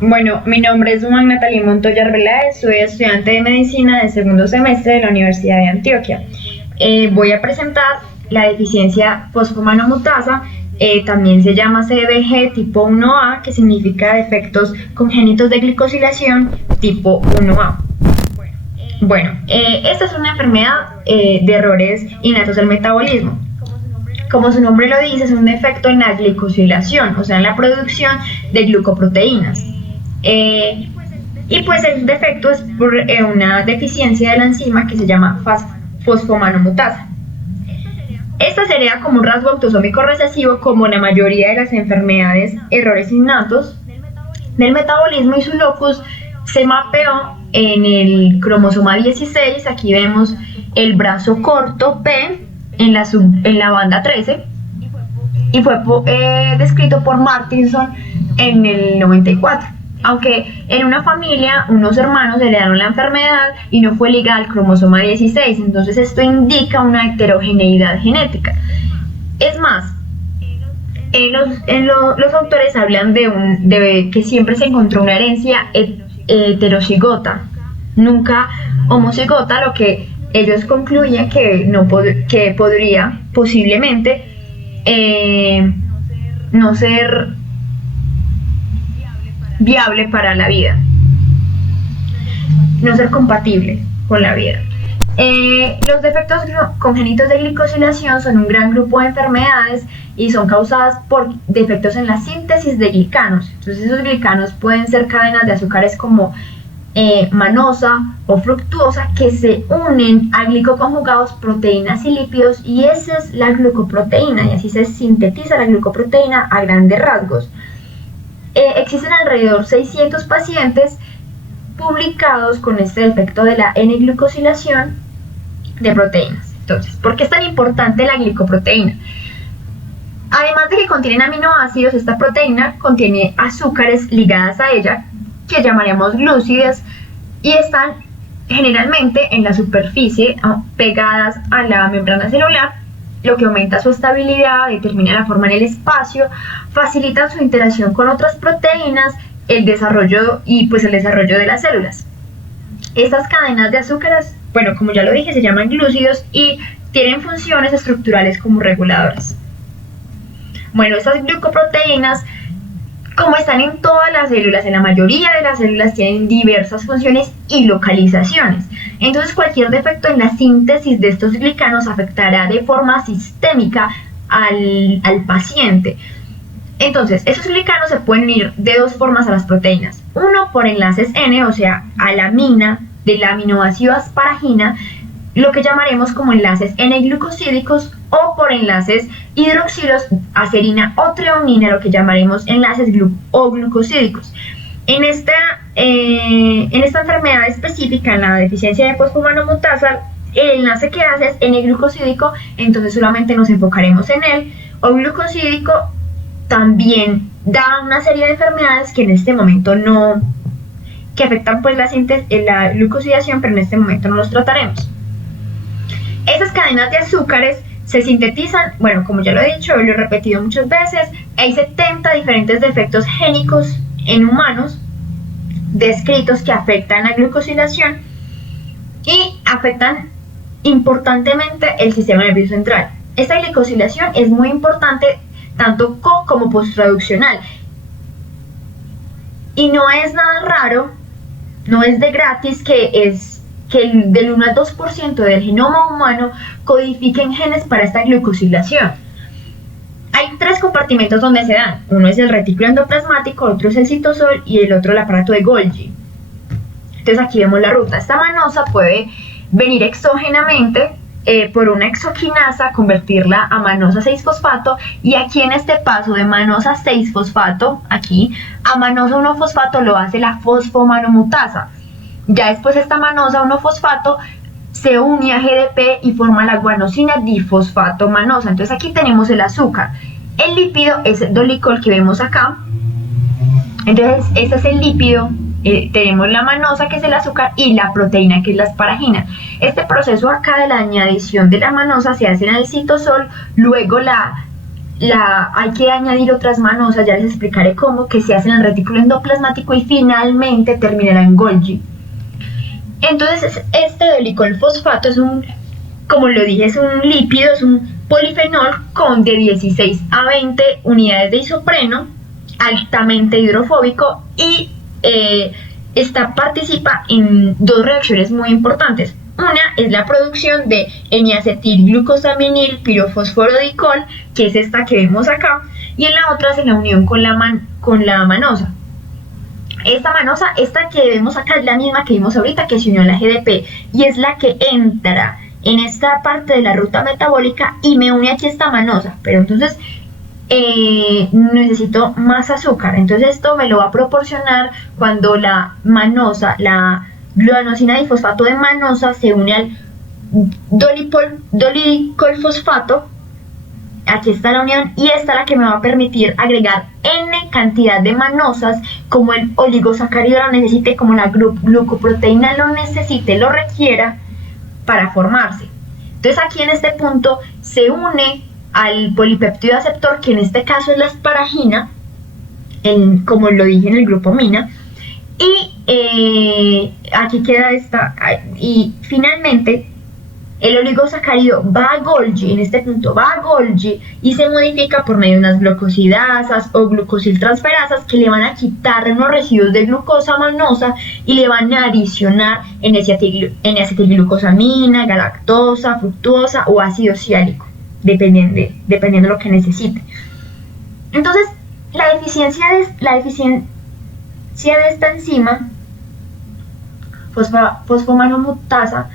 Bueno, mi nombre es Juan Natalie Montoya Arbeláez, soy estudiante de medicina del segundo semestre de la Universidad de Antioquia. Voy a presentar la deficiencia fosfomanomutasa, también se llama CDG tipo 1A, que significa defectos congénitos de glicosilación tipo 1A. Bueno, esta es una enfermedad de errores innatos del metabolismo. Como su nombre lo dice, es un defecto en la glicosilación, o sea, en la producción de glucoproteínas. Y pues el defecto es por una deficiencia de la enzima que se llama fosfomanomutasa. Esta sería como un rasgo autosómico recesivo, como la mayoría de las enfermedades, errores innatos del metabolismo, y su locus se mapeó en el cromosoma 16. Aquí vemos el brazo corto P en la banda 13, y fue descrito por Martinson en el 94. Aunque en una familia unos hermanos heredaron la enfermedad y no fue ligada al cromosoma 16, entonces esto indica una heterogeneidad genética. Es más, los autores hablan de que siempre se encontró una herencia heterocigota, nunca homocigota, lo que ellos concluyen que podría posiblemente no ser viable para la vida, no ser compatible con la vida. Los defectos congénitos de glicosilación son un gran grupo de enfermedades y son causadas por defectos en la síntesis de glicanos. Entonces esos glicanos pueden ser cadenas de azúcares como manosa o fructuosa, que se unen a glicoconjugados, proteínas y lípidos, y esa es la glucoproteína, y así se sintetiza la glucoproteína a grandes rasgos. Existen alrededor de 600 pacientes publicados con este defecto de la N-glucosilación de proteínas. Entonces, ¿por qué es tan importante la glicoproteína? Además de que contiene aminoácidos, esta proteína contiene azúcares ligadas a ella, que llamaríamos glúcidas, y están generalmente en la superficie, pegadas a la membrana celular, lo que aumenta su estabilidad, determina la forma en el espacio, facilita su interacción con otras proteínas, el desarrollo de las células. Estas cadenas de azúcares, bueno, como ya lo dije, se llaman glúcidos y tienen funciones estructurales como reguladoras. Bueno, estas glucoproteínas, como están en todas las células, en la mayoría de las células, tienen diversas funciones y localizaciones. Entonces, cualquier defecto en la síntesis de estos glicanos afectará de forma sistémica al paciente. Entonces, esos glicanos se pueden unir de dos formas a las proteínas. Uno, por enlaces N, o sea, a la amina del aminoácido asparagina, lo que llamaremos como enlaces N-glucosídicos, o por enlaces hidroxilos a serina o treonina, lo que llamaremos enlaces glucosídicos. En esta enfermedad específica, en la deficiencia de fosfomanomutasa, el enlace que hace es N-glucosídico, entonces solamente nos enfocaremos en él. O glucosídico también da una serie de enfermedades que en este momento que afectan pues la glucosidación, pero en este momento no los trataremos. Esas cadenas de azúcares se sintetizan, bueno, como ya lo he dicho, lo he repetido muchas veces, hay 70 diferentes defectos génicos en humanos descritos que afectan la glucosilación y afectan importantemente el sistema nervioso central. Esta glicosilación es muy importante tanto como posttraduccional, y no es nada raro, no es de gratis que del 1 al 2% del genoma humano codifiquen genes para esta glucosilación. Hay 3 compartimentos donde se dan. Uno es el retículo endoplasmático, otro es el citosol y el otro el aparato de Golgi. Entonces aquí vemos la ruta. Esta manosa puede venir exógenamente por una exoquinasa, convertirla a manosa 6-fosfato, y aquí en este paso de manosa 6-fosfato, aquí, a manosa 1-fosfato lo hace la fosfomanomutasa. Ya después esta manosa 1-fosfato se une a GDP y forma la guanosina difosfato manosa. Entonces aquí tenemos el azúcar. El lípido es el dolicol que vemos acá. Entonces este es el lípido. Tenemos la manosa, que es el azúcar, y la proteína, que es la asparagina. Este proceso acá de la añadición de la manosa se hace en el citosol, luego la hay que añadir otras manosas, ya les explicaré cómo, que se hacen en el retículo endoplasmático y finalmente terminará en Golgi. Entonces este dolicol-fosfato es como lo dije, es un lípido, es un polifenol con de 16 a 20 unidades de isopreno, altamente hidrofóbico y participa en dos reacciones muy importantes. Una es la producción de N-acetilglucosaminil pirofosforodicol, que es esta que vemos acá, y en la otra es la unión con la manosa. Esta que vemos acá es la misma que vimos ahorita, que se unió a la GDP, y es la que entra en esta parte de la ruta metabólica y me une aquí esta manosa, pero entonces necesito más azúcar, entonces esto me lo va a proporcionar cuando la manosa, la gluanosina difosfato de manosa se une al dolicolfosfato. Aquí está la unión y esta es la que me va a permitir agregar N cantidad de manosas como el oligosacárido lo necesite, como la glucoproteína lo necesite, lo requiera para formarse. Entonces aquí en este punto se une al polipéptido aceptor, que en este caso es la asparagina, como lo dije en el grupo mina, y aquí queda esta, y finalmente el oligosacárido va a Golgi, en este punto va a Golgi y se modifica por medio de unas glucosidasas o glucosiltransferasas que le van a quitar unos residuos de glucosa manosa y le van a adicionar N-acetilglucosamina, galactosa, fructuosa o ácido ciálico, dependiendo de lo que necesite. Entonces, la deficiencia de esta enzima, fosfomanomutasa,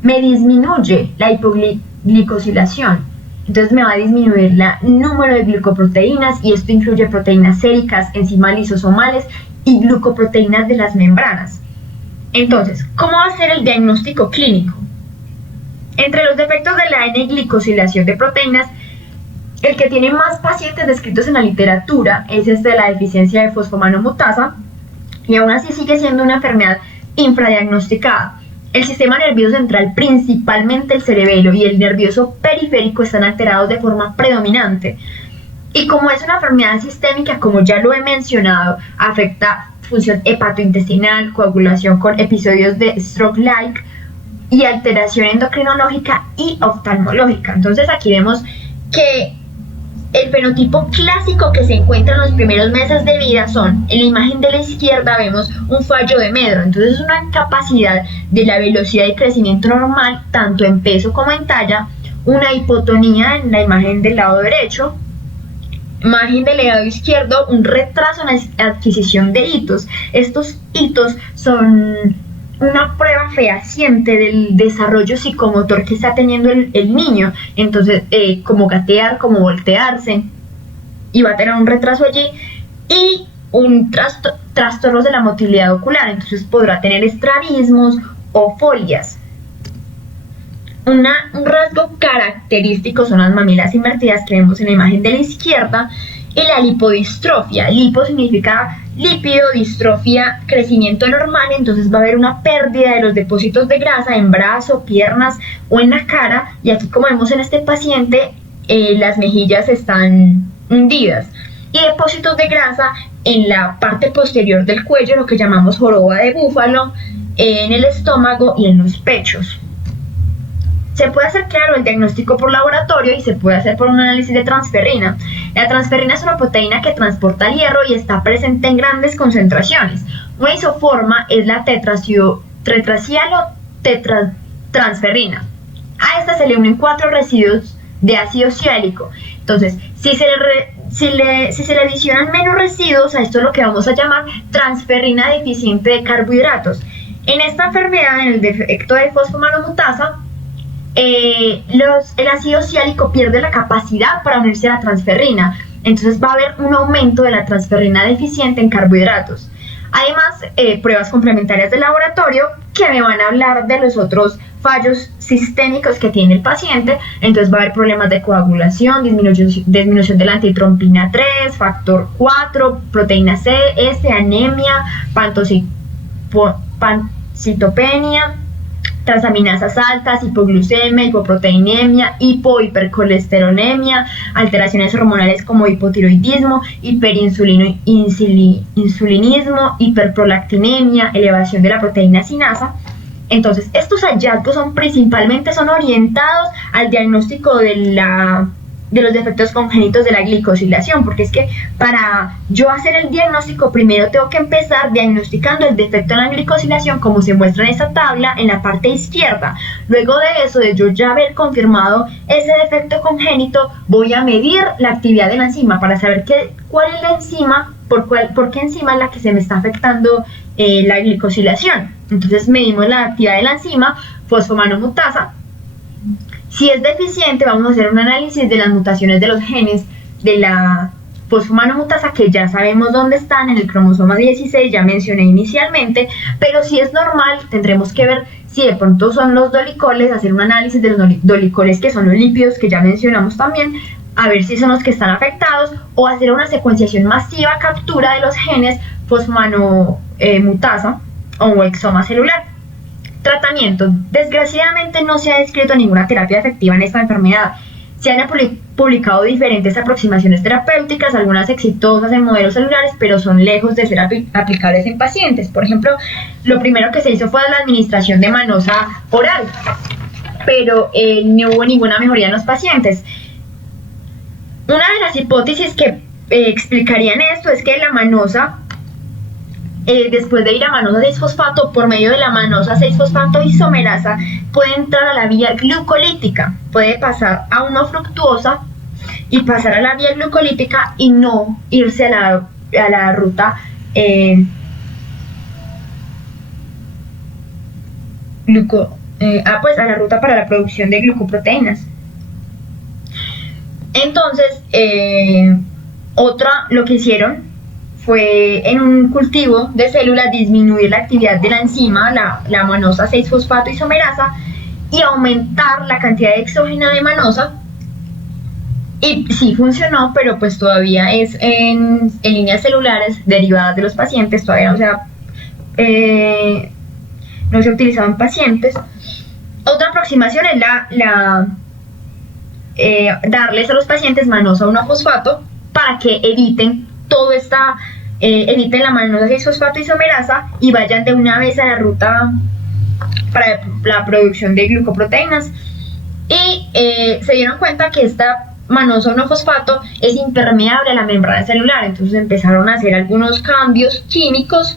me disminuye la hipoglicosilación, entonces me va a disminuir el número de glucoproteínas y esto incluye proteínas séricas, enzimas lisosomales y glucoproteínas de las membranas. Entonces, ¿cómo va a ser el diagnóstico clínico? Entre los defectos de la N-glicosilación de proteínas, el que tiene más pacientes descritos en la literatura es este de la deficiencia de fosfomanomutasa, y aún así sigue siendo una enfermedad infradiagnosticada. El sistema nervioso central, principalmente el cerebelo y el nervioso periférico, están alterados de forma predominante. Y como es una enfermedad sistémica, como ya lo he mencionado, afecta función hepatointestinal, coagulación con episodios de stroke-like y alteración endocrinológica y oftalmológica. Entonces aquí vemos que el fenotipo clásico que se encuentra en los primeros meses de vida son, en la imagen de la izquierda vemos un fallo de Medro, entonces es una incapacidad de la velocidad de crecimiento normal, tanto en peso como en talla, una hipotonía en la imagen del lado derecho, imagen del lado izquierdo, un retraso en la adquisición de hitos. Estos hitos son una prueba fehaciente del desarrollo psicomotor que está teniendo el niño, entonces como gatear, como voltearse, y va a tener un retraso allí y un trastorno de la motilidad ocular, entonces podrá tener estrabismos o folias. Un rasgo característico son las mamilas invertidas que vemos en la imagen de la izquierda, y la lipodistrofia. Lipo significa lípido, distrofia, crecimiento normal, entonces va a haber una pérdida de los depósitos de grasa en brazo, piernas o en la cara, y aquí como vemos en este paciente, las mejillas están hundidas, y depósitos de grasa en la parte posterior del cuello, lo que llamamos joroba de búfalo, en el estómago y en los pechos. Se puede hacer, claro, el diagnóstico por laboratorio y se puede hacer por un análisis de transferrina. La transferrina es una proteína que transporta el hierro y está presente en grandes concentraciones. Una isoforma es la tetracialotetratransferrina. A esta se le unen 4 residuos de ácido ciálico. Entonces, si se le adicionan menos residuos, a esto es lo que vamos a llamar transferrina deficiente de carbohidratos. En esta enfermedad, en el defecto de fosfomanomutasa, el ácido ciálico pierde la capacidad para unirse a la transferrina, entonces va a haber un aumento de la transferrina deficiente en carbohidratos. Además, pruebas complementarias de laboratorio que me van a hablar de los otros fallos sistémicos que tiene el paciente, entonces va a haber problemas de coagulación, disminución de la antitrombina 3, factor 4, proteína C, S, anemia, pancitopenia, transaminasas altas, hipoglucemia, hipoproteinemia, hipercolesterolemia, alteraciones hormonales como hipotiroidismo, hiperinsulinismo, hiperprolactinemia, elevación de la proteína sinasa. Entonces, estos hallazgos principalmente son orientados al diagnóstico de los defectos congénitos de la glicosilación, porque es que para yo hacer el diagnóstico primero tengo que empezar diagnosticando el defecto en la glicosilación, como se muestra en esta tabla en la parte izquierda. Luego de eso, de yo ya haber confirmado ese defecto congénito, voy a medir la actividad de la enzima para saber cuál es la enzima, por qué enzima es la que se me está afectando la glicosilación. Entonces medimos la actividad de la enzima fosfomanomutasa. Si es deficiente, vamos a hacer un análisis de las mutaciones de los genes de la fosfomanomutasa, que ya sabemos dónde están, en el cromosoma 16, ya mencioné inicialmente, pero si es normal, tendremos que ver si de pronto son los dolicoles, hacer un análisis de los dolicoles, que son los lípidos que ya mencionamos también, a ver si son los que están afectados, o hacer una secuenciación masiva, captura de los genes fosfomanomutasa o un exoma celular. Tratamiento. Desgraciadamente no se ha descrito ninguna terapia efectiva en esta enfermedad. Se han publicado diferentes aproximaciones terapéuticas, algunas exitosas en modelos celulares, pero son lejos de ser aplicables en pacientes. Por ejemplo, lo primero que se hizo fue la administración de manosa oral, pero no hubo ninguna mejoría en los pacientes. Una de las hipótesis que explicarían esto es que la manosa, después de ir a manosa 6-fosfato, por medio de la manosa 6-fosfato isomerasa, puede entrar a la vía glucolítica, puede pasar a 1-fructuosa y pasar a la vía glucolítica y no irse a la ruta a la ruta para la producción de glucoproteínas. Entonces, lo que hicieron fue en un cultivo de células disminuir la actividad de la enzima, la manosa 6-fosfato isomerasa, y aumentar la cantidad de exógena de manosa. Y sí funcionó, pero pues todavía es en líneas celulares derivadas de los pacientes, todavía no se ha utilizado en pacientes. Otra aproximación es darles a los pacientes manosa 1-fosfato para que eviten la manosa 6-fosfato isomerasa y vayan de una vez a la ruta para la producción de glucoproteínas. Y se dieron cuenta que esta manosa 1-fosfato es impermeable a la membrana celular, entonces empezaron a hacer algunos cambios químicos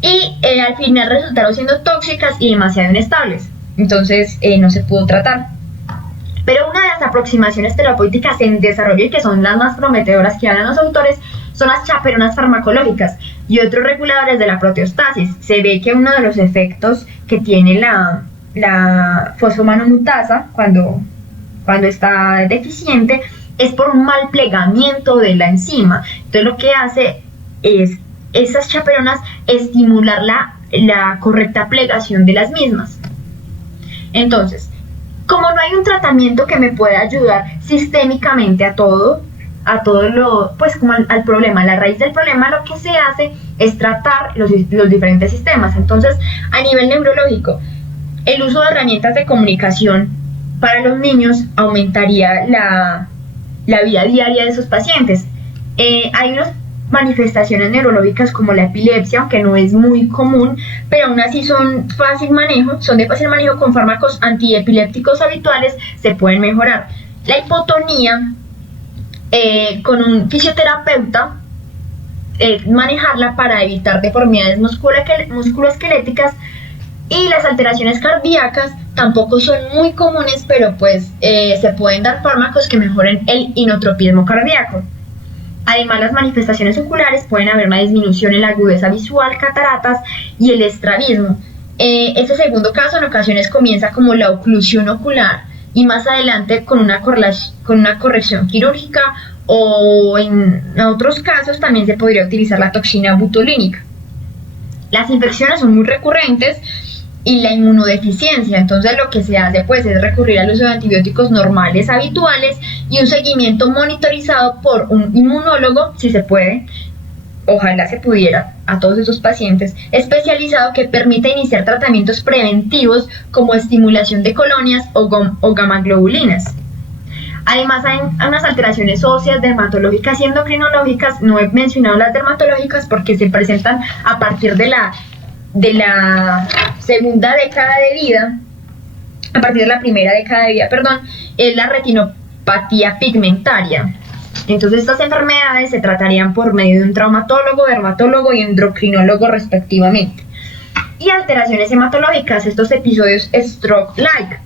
y al final resultaron siendo tóxicas y demasiado inestables, entonces no se pudo tratar. Pero una de las aproximaciones terapéuticas en desarrollo y que son las más prometedoras que hablan los autores son las chaperonas farmacológicas y otros reguladores de la proteostasis. Se ve que uno de los efectos que tiene la fosfomanomutasa cuando está deficiente es por un mal plegamiento de la enzima. Entonces lo que hace es esas chaperonas estimular la correcta plegación de las mismas. Entonces, como no hay un tratamiento que me pueda ayudar sistémicamente a todo pues como al problema, la raíz del problema, lo que se hace es tratar los diferentes sistemas. Entonces, a nivel neurológico, el uso de herramientas de comunicación para los niños aumentaría la vida diaria de esos pacientes. Hay unas manifestaciones neurológicas como la epilepsia, aunque no es muy común, pero aún así son de fácil manejo con fármacos antiepilépticos habituales, se pueden mejorar. La hipotonía, con un fisioterapeuta, manejarla para evitar deformidades musculoesqueléticas, y las alteraciones cardíacas tampoco son muy comunes, pero pues se pueden dar fármacos que mejoren el inotropismo cardíaco. Además, las manifestaciones oculares pueden haber una disminución en la agudeza visual, cataratas y el estrabismo. Este segundo caso en ocasiones comienza como la oclusión ocular y más adelante con una corrección quirúrgica, o en otros casos también se podría utilizar la toxina butolínica. Las infecciones son muy recurrentes y la inmunodeficiencia, entonces lo que se hace pues es recurrir al uso de antibióticos normales habituales y un seguimiento monitorizado por un inmunólogo, si se puede, ojalá se pudiera, a todos esos pacientes, especializado que permita iniciar tratamientos preventivos como estimulación de colonias o gamaglobulinas. Además hay unas alteraciones óseas, dermatológicas y endocrinológicas. No he mencionado las dermatológicas porque se presentan a partir de la segunda década de vida, a partir de la primera década de vida, es la retinopatía pigmentaria. Entonces estas enfermedades se tratarían por medio de un traumatólogo, dermatólogo y endocrinólogo respectivamente. Y alteraciones hematológicas, estos episodios stroke-like,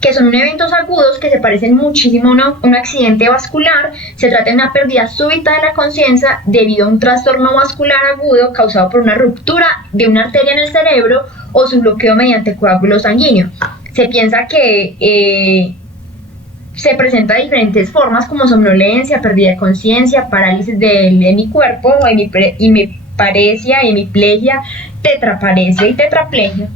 que son eventos agudos que se parecen muchísimo a un accidente vascular. Se trata de una pérdida súbita de la conciencia debido a un trastorno vascular agudo causado por una ruptura de una arteria en el cerebro o su bloqueo mediante coágulo sanguíneo. Se piensa que se presenta de diferentes formas como somnolencia, pérdida de conciencia, parálisis del hemicuerpo, hemiparesia, hemiplegia, tetraparesia y tetraplegia.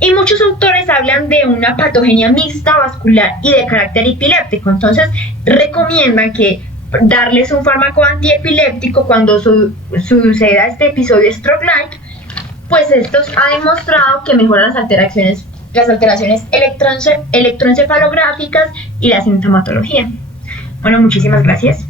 Y muchos autores hablan de una patogenia mixta vascular y de carácter epiléptico. Entonces recomiendan que darles un fármaco antiepiléptico cuando suceda este episodio stroke-like, pues estos ha demostrado que mejoran las alteraciones electroencefalográficas y la sintomatología. Bueno, muchísimas gracias.